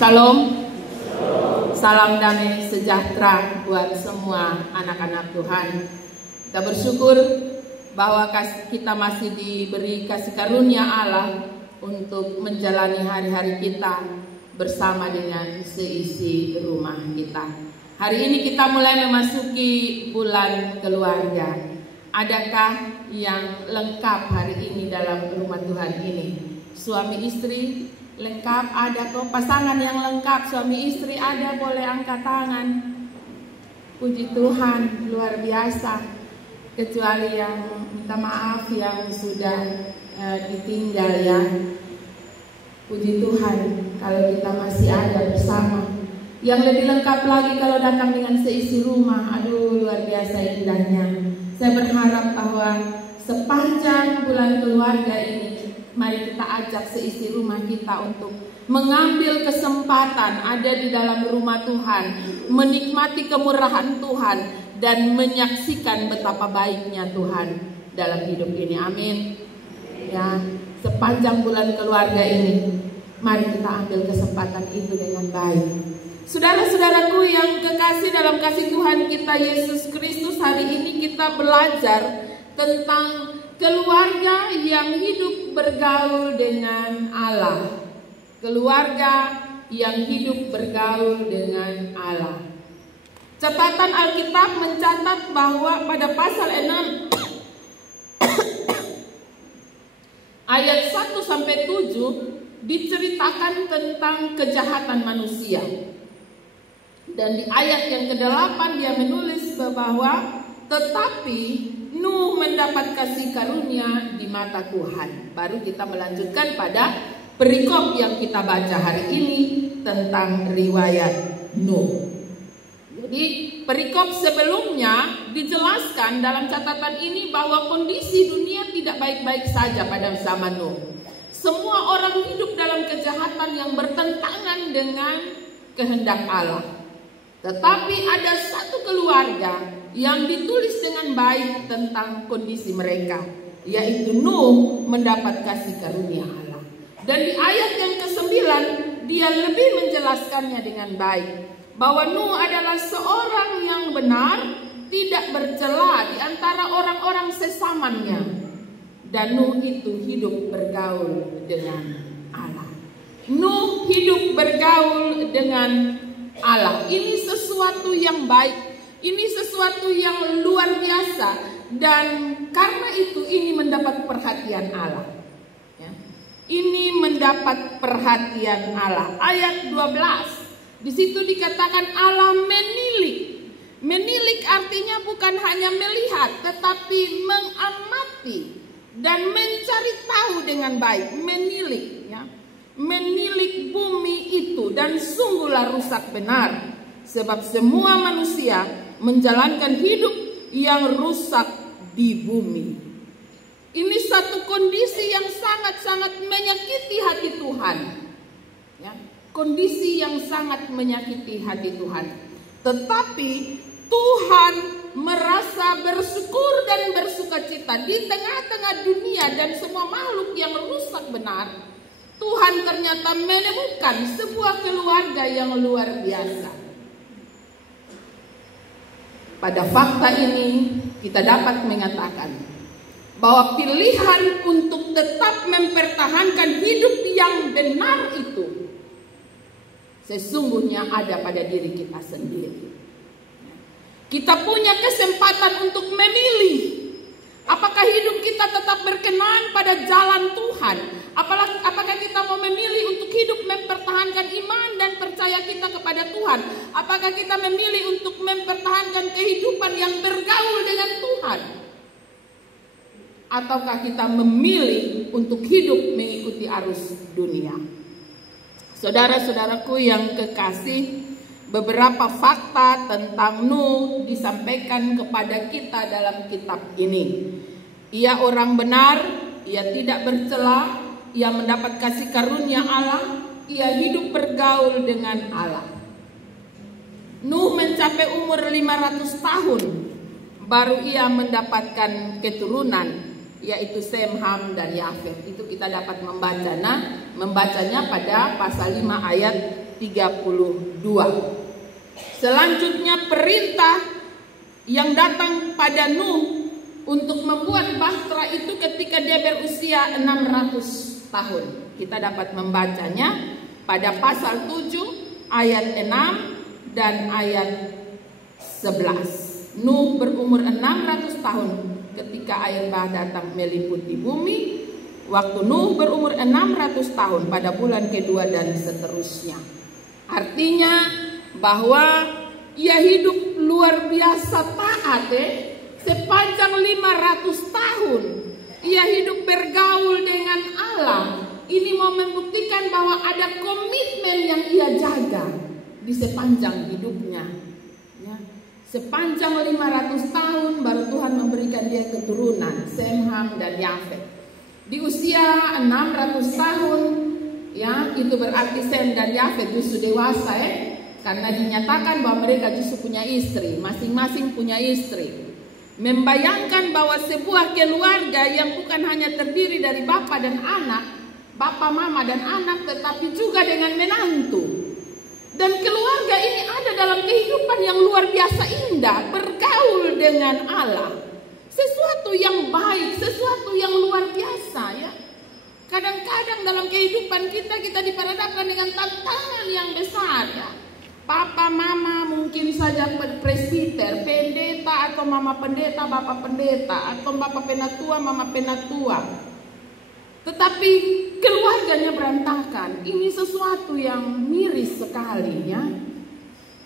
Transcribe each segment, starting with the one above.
Shalom, salam damai sejahtera buat semua anak-anak Tuhan. Kita bersyukur bahwa kita masih diberi kasih karunia Allah untuk menjalani hari-hari kita bersama dengan seisi rumah kita. Hari ini kita mulai memasuki bulan keluarga. Adakah yang lengkap hari ini dalam rumah Tuhan ini? Suami istri lengkap, ada kok. Pasangan yang lengkap, suami istri ada, boleh angkat tangan. Puji Tuhan, luar biasa. Kecuali yang minta maaf yang sudah ditinggal ya. Puji Tuhan kalau kita masih ada bersama. Yang lebih lengkap lagi kalau datang dengan seisi rumah. Aduh, luar biasa indahnya. Saya berharap bahwa sepanjang bulan keluarga ini, mari kita ajak seisi rumah kita untuk mengambil kesempatan ada di dalam rumah Tuhan, menikmati kemurahan Tuhan, dan menyaksikan betapa baiknya Tuhan dalam hidup ini. Amin. Ya, sepanjang bulan keluarga ini, mari kita ambil kesempatan itu dengan baik. Saudara-saudaraku yang kekasih dalam kasih Tuhan kita Yesus Kristus, hari ini kita belajar tentang keluarga yang hidup bergaul dengan Allah. Keluarga yang hidup bergaul dengan Allah. Catatan Alkitab mencatat bahwa pada pasal 6 ayat 1-7 diceritakan tentang kejahatan manusia. Dan di ayat yang ke-8 dia menulis bahwa tetapi Nuh mendapat kasih karunia di mata Tuhan. Baru kita melanjutkan pada perikop yang kita baca hari ini tentang riwayat Nuh. Jadi perikop sebelumnya dijelaskan dalam catatan ini bahwa kondisi dunia tidak baik-baik saja pada zaman Nuh. Semua orang hidup dalam kejahatan yang bertentangan dengan kehendak Allah. Tetapi ada satu keluarga yang ditulis dengan baik tentang kondisi mereka, yaitu Nuh mendapat kasih karunia Allah. Dan di ayat yang ke-9 dia lebih menjelaskannya dengan baik, bahwa Nuh adalah seorang yang benar, tidak bercela di antara orang-orang sesamannya. Dan Nuh itu hidup bergaul dengan Allah. Nuh hidup bergaul dengan Allah. Ini sesuatu yang baik. Ini sesuatu yang luar biasa. Dan karena itu ini mendapat perhatian Allah ya. Ini mendapat perhatian Allah. Ayat 12, di situ dikatakan Allah menilik. Menilik artinya bukan hanya melihat, tetapi mengamati dan mencari tahu dengan baik. Menilik ya. Menilik bumi itu, dan sungguhlah rusak benar, sebab semua manusia menjalankan hidup yang rusak di bumi. Ini satu kondisi yang sangat-sangat menyakiti hati Tuhan ya, kondisi yang sangat menyakiti hati Tuhan. Tetapi Tuhan merasa bersyukur dan bersukacita di tengah-tengah dunia dan semua makhluk yang rusak benar. Tuhan ternyata menemukan sebuah keluarga yang luar biasa. Pada fakta ini kita dapat mengatakan bahwa pilihan untuk tetap mempertahankan hidup yang benar itu sesungguhnya ada pada diri kita sendiri. Kita punya kesempatan untuk memilih apakah hidup kita tetap berkenan pada jalan Tuhan. Apakah kita mau memilih untuk hidup mempertahankan iman dan percaya kita kepada Tuhan? Apakah kita memilih untuk mempertahankan kehidupan yang bergaul dengan Tuhan? Ataukah kita memilih untuk hidup mengikuti arus dunia? Saudara-saudaraku yang kekasih, beberapa fakta tentang Nuh disampaikan kepada kita dalam kitab ini. Ia orang benar, ia tidak bercela, ia mendapat kasih karunia Allah, ia hidup bergaul dengan Allah. Nuh mencapai umur 500 tahun, baru ia mendapatkan keturunan. yaitu Sem, Ham, dan Yafet. Itu kita dapat membacanya pada pasal 5 ayat 32. Selanjutnya perintah yang datang pada Nuh untuk membuat bahtera itu ketika dia berusia 600 tahun. Kita dapat membacanya pada pasal 7 ayat 6 dan ayat 11. Nuh berumur 600 tahun ketika air bah datang meliputi bumi. Waktu Nuh berumur 600 tahun pada bulan kedua dan seterusnya. Artinya bahwa ia hidup luar biasa taat sepanjang 500 tahun. Ia hidup bergaul dengan Allah. Ini mau membuktikan bahwa ada komitmen yang ia jaga di sepanjang hidupnya. Sepanjang 500 tahun baru Tuhan memberikan dia keturunan Sem, Ham, dan Yafet. Di usia 600 tahun, ya, itu berarti Sem dan Yafet justru dewasa, karena dinyatakan bahwa mereka justru punya istri, masing-masing punya istri. Membayangkan bahwa sebuah keluarga yang bukan hanya terdiri dari bapa dan anak, bapa, mama, dan anak, tetapi juga dengan menantu. Dan keluarga ini ada dalam kehidupan yang luar biasa indah, bergaul dengan Allah. Sesuatu yang baik, sesuatu yang luar biasa, ya. Kadang-kadang dalam kehidupan kita diperhadapkan dengan tantangan yang besar, ya. Papa, mama mungkin saja presbiter, pendeta, atau mama pendeta, bapak pendeta, atau bapak penatua, mama penatua. Tetapi keluarganya berantakan. Ini sesuatu yang miris sekali, ya.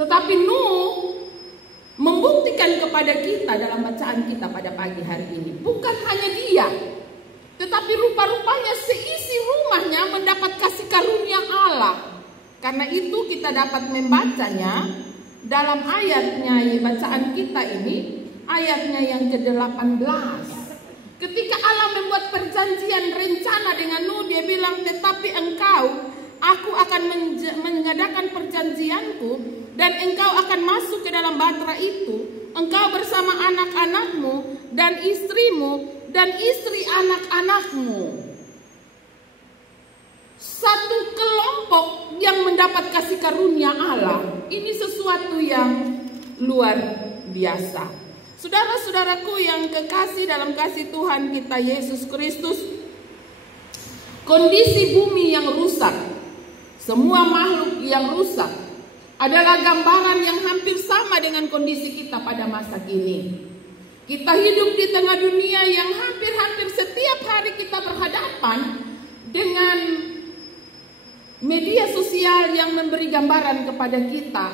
Tetapi Nuh membuktikan kepada kita dalam bacaan kita pada pagi hari ini, bukan hanya dia, tetapi rupa-rupanya seisi rumahnya mendapat kasih karunia Allah. Karena itu kita dapat membacanya dalam ayatnya, bacaan kita ini, ayatnya yang ke-18. Ketika Allah membuat perjanjian rencana dengan Nuh, dia bilang, tetapi engkau, aku akan mengadakan perjanjianku, dan engkau akan masuk ke dalam bahtera itu, engkau bersama anak-anakmu, dan istrimu, dan istri anak-anakmu. Satu kelompok yang mendapat kasih karunia Allah. Ini sesuatu yang luar biasa. Saudara-saudaraku yang kekasih dalam kasih Tuhan kita Yesus Kristus, kondisi bumi yang rusak, semua makhluk yang rusak adalah gambaran yang hampir sama dengan kondisi kita pada masa kini. Kita hidup di tengah dunia yang hampir-hampir setiap hari kita berhadapan dengan media sosial yang memberi gambaran kepada kita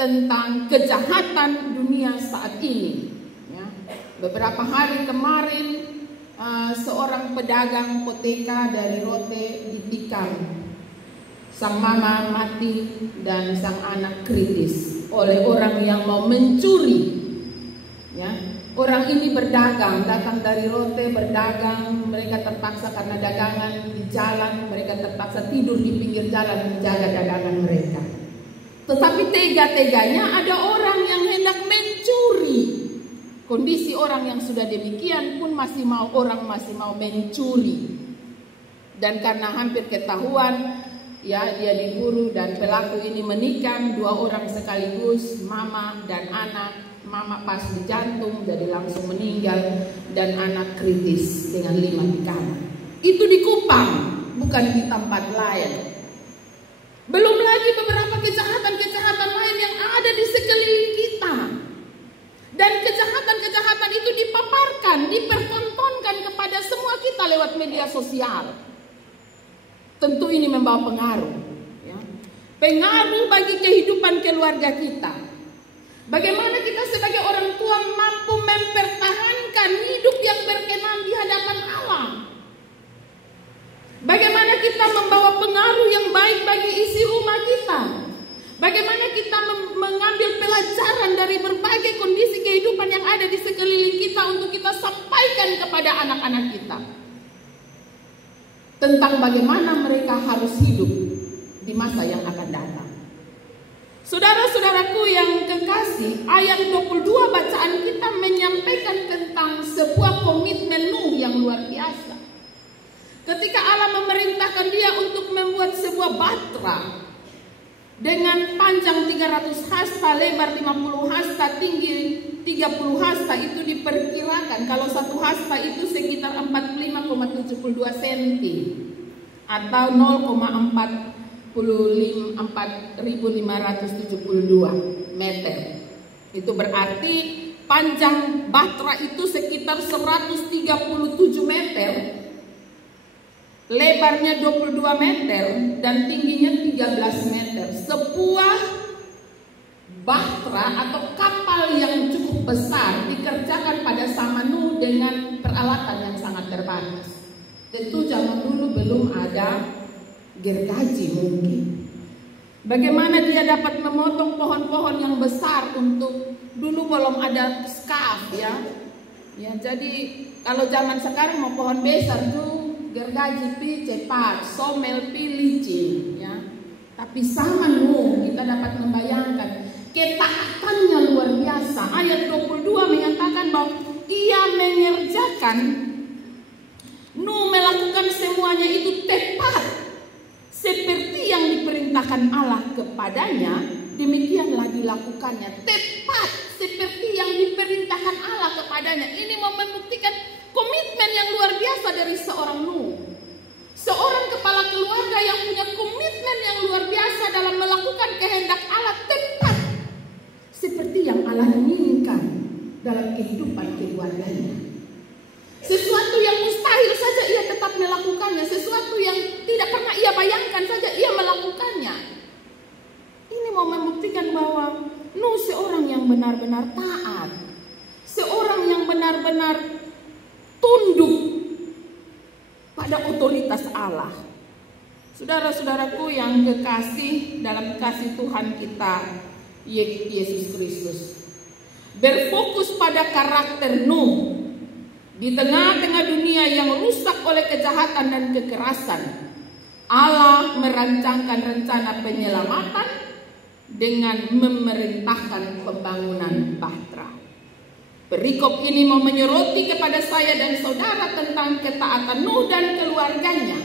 tentang kejahatan dunia saat ini. Beberapa hari kemarin seorang pedagang poteka dari Rote ditikam. Sang mama mati dan sang anak kritis oleh orang yang mau mencuri. Ya, orang ini berdagang, datang dari Rote berdagang. Mereka terpaksa karena dagangan di jalan, mereka terpaksa tidur di pinggir jalan menjaga dagangan mereka. Tetapi tega-teganya ada orang yang hendak mencuri. Kondisi orang yang sudah demikian pun masih mau mencuri. Dan karena hampir ketahuan, ya, dia diburu dan pelaku ini menikam 2 orang sekaligus, mama dan anak. Mama pas di jantung jadi langsung meninggal, dan anak kritis dengan 5 tikaman. Itu di Kupang, bukan di tempat lain. Belum lagi beberapa kejahatan-kejahatan lain yang ada di sekeliling kita. Dan kejahatan-kejahatan itu dipaparkan, dipertontonkan kepada semua kita lewat media sosial. Tentu ini membawa pengaruh, ya. Pengaruh bagi kehidupan keluarga kita. Bagaimana kita sebagai orang tua mampu mempertahankan hidup yang berkenan di hadapan Allah. Bagaimana kita membawa pengaruh yang baik bagi isi rumah kita. Bagaimana kita mengambil pelajaran dari berbagai kondisi kehidupan yang ada di sekeliling kita untuk kita sampaikan kepada anak-anak kita. Tentang bagaimana mereka harus hidup di masa yang akan datang. Saudara-saudaraku yang kekasih, ayat 22 bacaan kita menyampaikan tentang sebuah komitmen Nuh yang luar biasa. Ketika Allah memerintahkan dia untuk membuat sebuah batra dengan panjang 300 hasta, lebar 50 hasta, tinggi 30 hasta, itu diperkirakan kalau satu hasta itu sekitar 45,72 cm atau 0,4.572 meter. Itu berarti panjang batra itu sekitar 137 meter, lebarnya 22 meter dan tingginya 13 meter. Sebuah batra atau kapal yang cukup besar dikerjakan pada zaman Nuh dengan peralatan yang sangat terbatas. Tentu zaman dulu belum ada gergaji mungkin. Bagaimana dia dapat memotong pohon-pohon yang besar untuk dulu belum ada skaf ya. Ya, jadi kalau zaman sekarang mau pohon besar tuh gergaji pi cepat, somel pi licin ya. Tapi zaman Nuh kita dapat membayangkan ketaatannya luar biasa. Ayat 22 menyatakan bahwa ia mengerjakan, Nuh melakukan semuanya itu tepat seperti yang diperintahkan Allah kepadanya, demikianlah dilakukannya. Tepat seperti yang diperintahkan Allah kepadanya. Ini mau membuktikan komitmen yang luar biasa dari seorang Nuh. Seorang kepala keluarga yang punya komitmen yang luar biasa dalam melakukan kehendak Allah tepat seperti yang Allah inginkan dalam kehidupan keluarganya. Sesuatu yang mustahil saja ia tetap melakukannya. Sesuatu yang tidak pernah ia bayangkan saja ia melakukannya. Ini mau membuktikan bahwa Nuh seorang yang benar-benar taat. Seorang yang benar-benar tunduk pada otoritas Allah. Saudara-saudaraku yang kekasih dalam kasih Tuhan kita Yesus Kristus, berfokus pada karakter Nuh. Di tengah-tengah dunia yang rusak oleh kejahatan dan kekerasan, Allah merancangkan rencana penyelamatan dengan memerintahkan pembangunan bahtera. Perikop ini mau menyoroti kepada saya dan saudara tentang ketaatan Nuh dan keluarganya,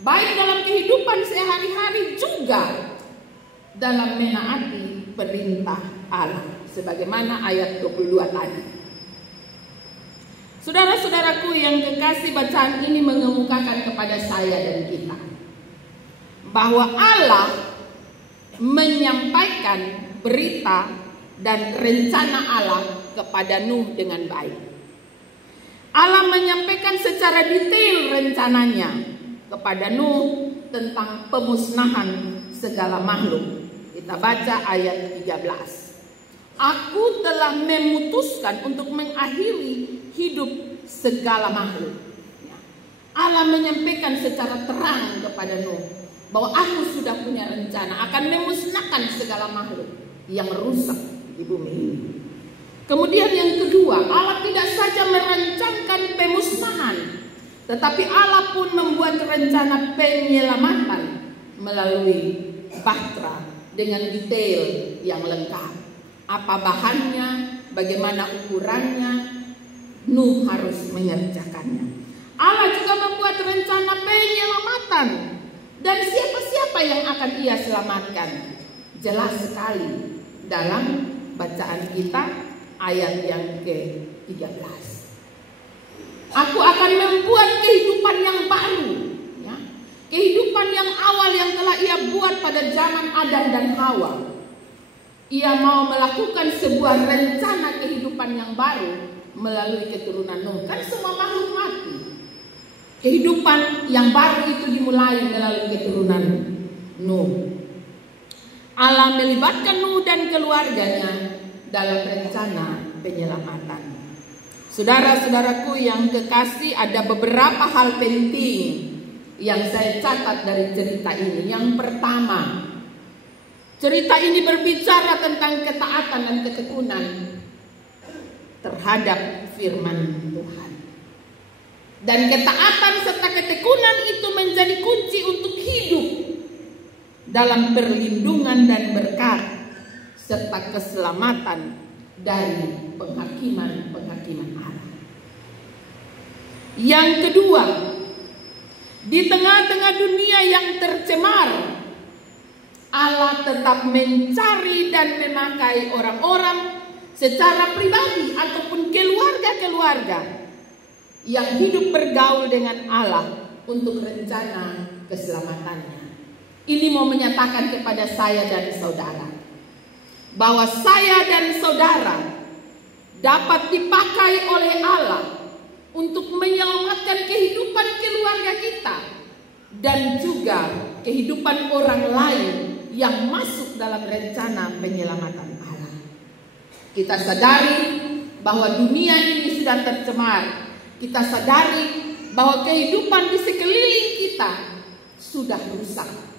baik dalam kehidupan sehari-hari juga dalam menaati perintah Allah, sebagaimana ayat 22 tadi. Saudara-saudaraku yang kekasih, bacaan ini mengemukakan kepada saya dan kita bahwa Allah menyampaikan berita dan rencana Allah kepada Nuh dengan baik. Allah menyampaikan secara detail rencananya kepada Nuh tentang pemusnahan segala makhluk. Kita baca ayat 13. Aku telah memutuskan untuk mengakhiri hidup segala makhluk. Allah menyampaikan secara terang kepada Nuh bahwa aku sudah punya rencana akan memusnahkan segala makhluk yang rusak di bumi ini. Kemudian yang kedua, Allah tidak saja merancangkan pemusnahan, tetapi Allah pun membuat rencana penyelamatan melalui bahtera dengan detail yang lengkap. Apa bahannya, bagaimana ukurannya, Nuh harus mengerjakannya. Allah juga membuat rencana penyelamatan dan siapa-siapa yang akan ia selamatkan. Jelas sekali dalam bacaan kita ayat yang ke-13. Aku akan membuat kehidupan yang baru, ya. Kehidupan yang awal yang telah ia buat pada zaman Adam dan Hawa. Ia mau melakukan sebuah rencana kehidupan yang baru melalui keturunan Nuh. Kan semua makhluk mati. Kehidupan yang baru itu dimulai melalui keturunan Nuh. Allah melibatkan Nuh dan keluarganya dalam rencana penyelamatan. Saudara-saudaraku yang kekasih, ada beberapa hal penting yang saya catat dari cerita ini. Yang pertama, cerita ini berbicara tentang ketaatan dan ketekunan terhadap firman Tuhan. Dan ketaatan serta ketekunan itu menjadi kunci untuk hidup dalam perlindungan dan berkat serta keselamatan dari penghakiman Allah. Yang kedua, di tengah-tengah dunia yang tercemar, Allah tetap mencari dan memakai orang-orang secara pribadi ataupun keluarga-keluarga yang hidup bergaul dengan Allah untuk rencana keselamatannya. Ini mau menyatakan kepada saya dan saudara bahwa saya dan saudara dapat dipakai oleh Allah untuk menyelamatkan kehidupan keluarga kita dan juga kehidupan orang lain yang masuk dalam rencana penyelamatan Allah. Kita sadari bahwa dunia ini sudah tercemar. Kita sadari bahwa kehidupan di sekeliling kita sudah rusak.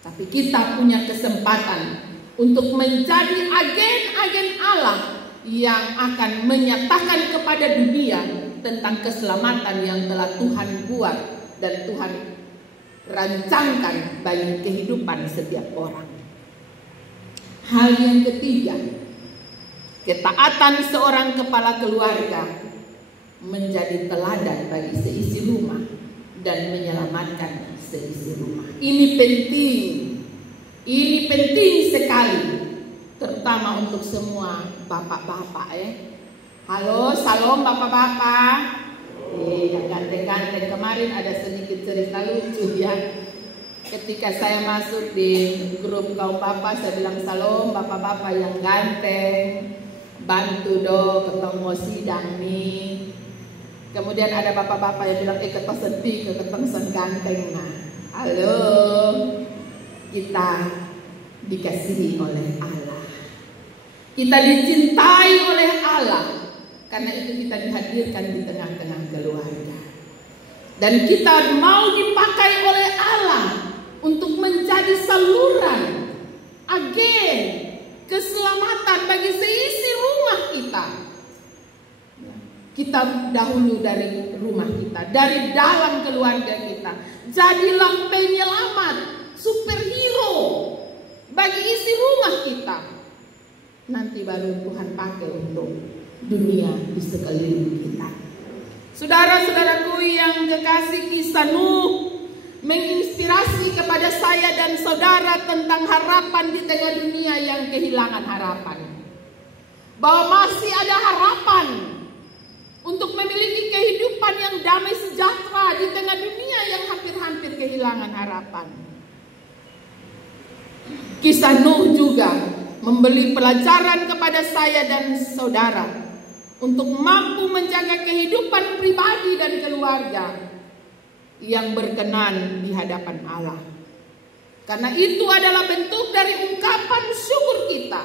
Tapi kita punya kesempatan untuk menjadi agen-agen Allah yang akan menyatakan kepada dunia tentang keselamatan yang telah Tuhan buat dan Tuhan rancangkan bagi kehidupan setiap orang. Hal yang ketiga, ketaatan seorang kepala keluarga menjadi teladan bagi seisi rumah dan menyelamatkan seisi rumah. Ini penting sekali, terutama untuk semua bapak-bapak ya. Halo, salam bapak-bapak. Yang ganteng-ganteng, kemarin ada sedikit cerita lucu ya. Ketika saya masuk di grup kaum bapak, saya bilang salam bapak-bapak yang ganteng, bantu do ketemu sidang nih. Kemudian ada bapak-bapak yang bilang ketemu sedih, ketemu ganteng. Nah, halo, kita dikasihi oleh Allah, kita dicintai oleh Allah. Karena itu kita dihadirkan di tengah-tengah keluarga. Dan kita mau dipakai oleh Allah untuk menjadi saluran, agen keselamatan bagi seisi rumah kita. Kita dahulu dari rumah kita, dari dalam keluarga kita. Jadilah penyelamat, superhero bagi isi rumah kita. Nanti baru Tuhan pakai untuk dunia di sekeliling kita. Saudara-saudaraku yang kekasih, kisah Nuh menginspirasi kepada saya dan saudara tentang harapan di tengah dunia yang kehilangan harapan. Bahwa masih ada harapan untuk memiliki kehidupan yang damai sejahtera di tengah dunia yang hampir-hampir kehilangan harapan. Kisah Nuh juga memberi pelajaran kepada saya dan saudara untuk mampu menjaga kehidupan pribadi dan keluarga yang berkenan di hadapan Allah. Karena itu adalah bentuk dari ungkapan syukur kita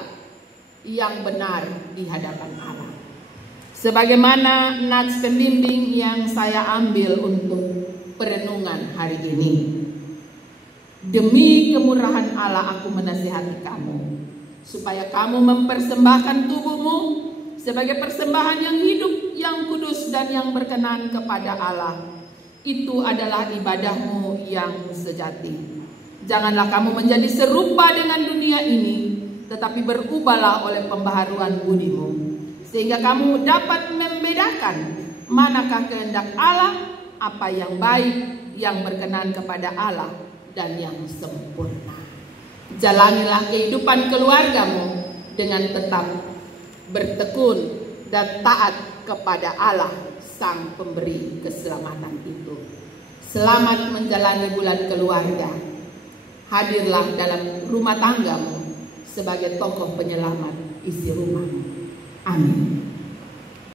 yang benar di hadapan Allah. Sebagaimana nats pembimbing yang saya ambil untuk perenungan hari ini. Demi kemurahan Allah aku menasihati kamu, supaya kamu mempersembahkan tubuhmu sebagai persembahan yang hidup, yang kudus dan yang berkenan kepada Allah. Itu adalah ibadahmu yang sejati. Janganlah kamu menjadi serupa dengan dunia ini, tetapi berubahlah oleh pembaharuan budimu, sehingga kamu dapat membedakan manakah kehendak Allah, apa yang baik, yang berkenan kepada Allah, dan yang sempurna. Jalanilah kehidupan keluargamu dengan tetap bertekun dan taat kepada Allah Sang Pemberi keselamatan itu. Selamat menjalani bulan keluarga. Hadirlah dalam rumah tanggamu sebagai tokoh penyelamat isi rumahmu. Amin.